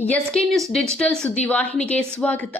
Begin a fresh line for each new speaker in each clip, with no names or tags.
SK news digital ಸುದ್ದಿವಾಹಿನಿಗೆ ಸ್ವಾಗತ.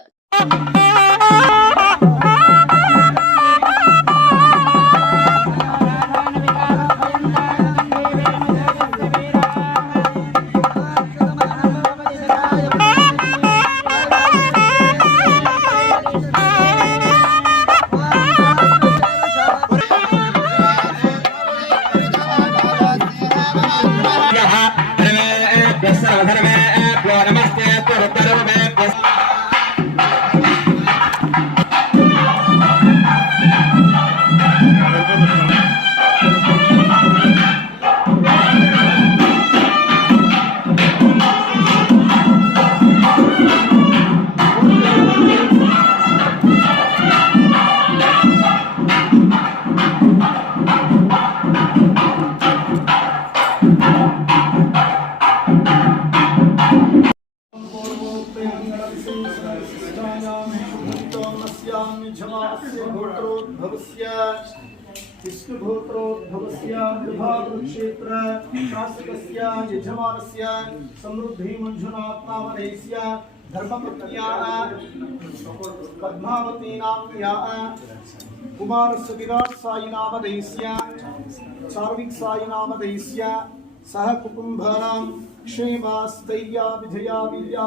विष्णुभूत्रोद्भवस्य विभागक्षेत्र शासकस्य यजमानस्य समृद्धि मंजुनाथनामधेयस्य धर्मपत्न्याः पद्मावती कुमारस्य सह कुटुम्बानां क्षेमास्तैर्या विजया वीर्या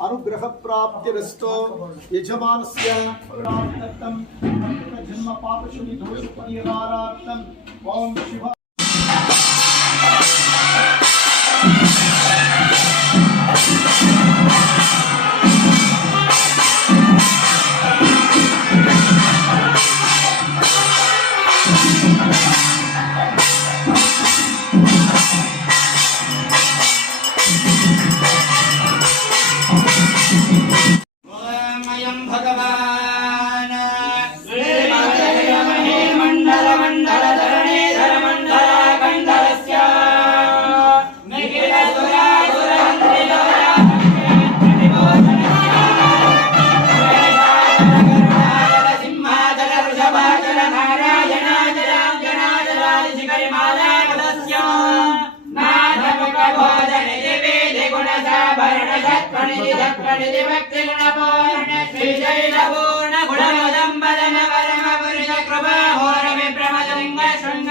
अनुग्रह प्राप्तिरस्तो यजमानस्य प्राप्त्यर्थं जन्म पापशुनि दोष परिहारार्थम ओम शिव
Jeová. శ్రీశైలభూణగుణముదంబదన
వరమ పురుష కృప హోర
విభ్రమ
శృంగ శృంగ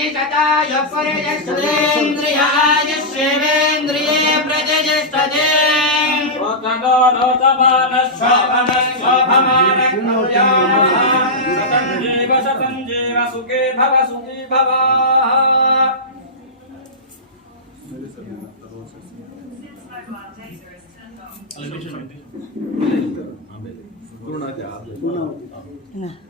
तवसात्पदन्तीम् वैरोचनीम् कर्मफलेषु जुष्टा दुर्गाम् देवीकम् शरणमाम् प्रपद्ये ॐ दामग्निवर्णाम् तवसात्पदन्ते वैरोचने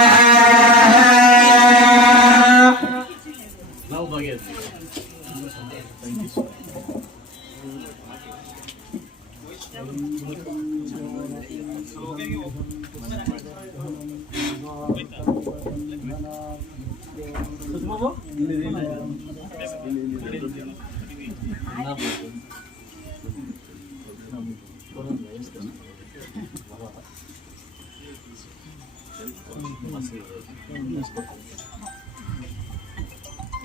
భాగ్య Thank you.